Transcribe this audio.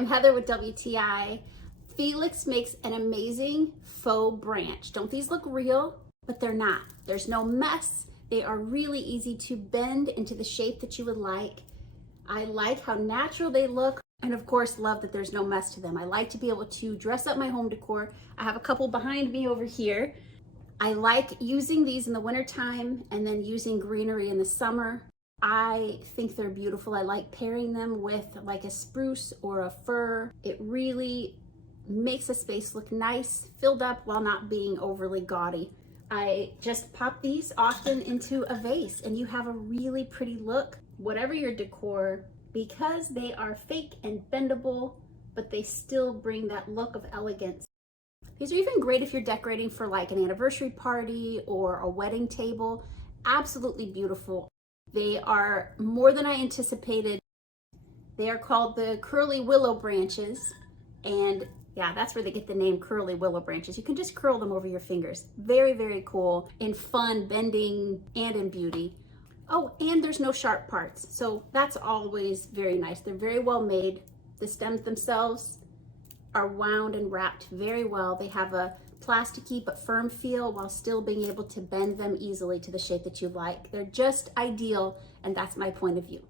I'm Heather with WTI. FeiLix makes an amazing faux branch. Don't these look real? But they're not. There's no mess. They are really easy to bend into the shape that you would like. I like how natural they look, and of course love that there's no mess to them. I like to be able to dress up my home decor. I have a couple behind me over here. I like using these in the wintertime and then using greenery in the summer. I think they're beautiful. I like pairing them with like a spruce or a fir. It really makes a space look nice, filled up while not being overly gaudy. I just pop these often into a vase and you have a really pretty look, whatever your decor, because they are fake and bendable, but they still bring that look of elegance. These are even great if you're decorating for like an anniversary party or a wedding table. Absolutely beautiful. They are more than I anticipated. They are called the curly willow branches, and yeah, that's where they get the name curly willow branches. You can just curl them over your fingers. Very, very cool in fun, bending, and in beauty. Oh, and there's no sharp parts, so that's always very nice. They're very well made. The stems themselves are wound and wrapped very well. They have a plasticky but firm feel while still being able to bend them easily to the shape that you like. They're just ideal, and that's my point of view.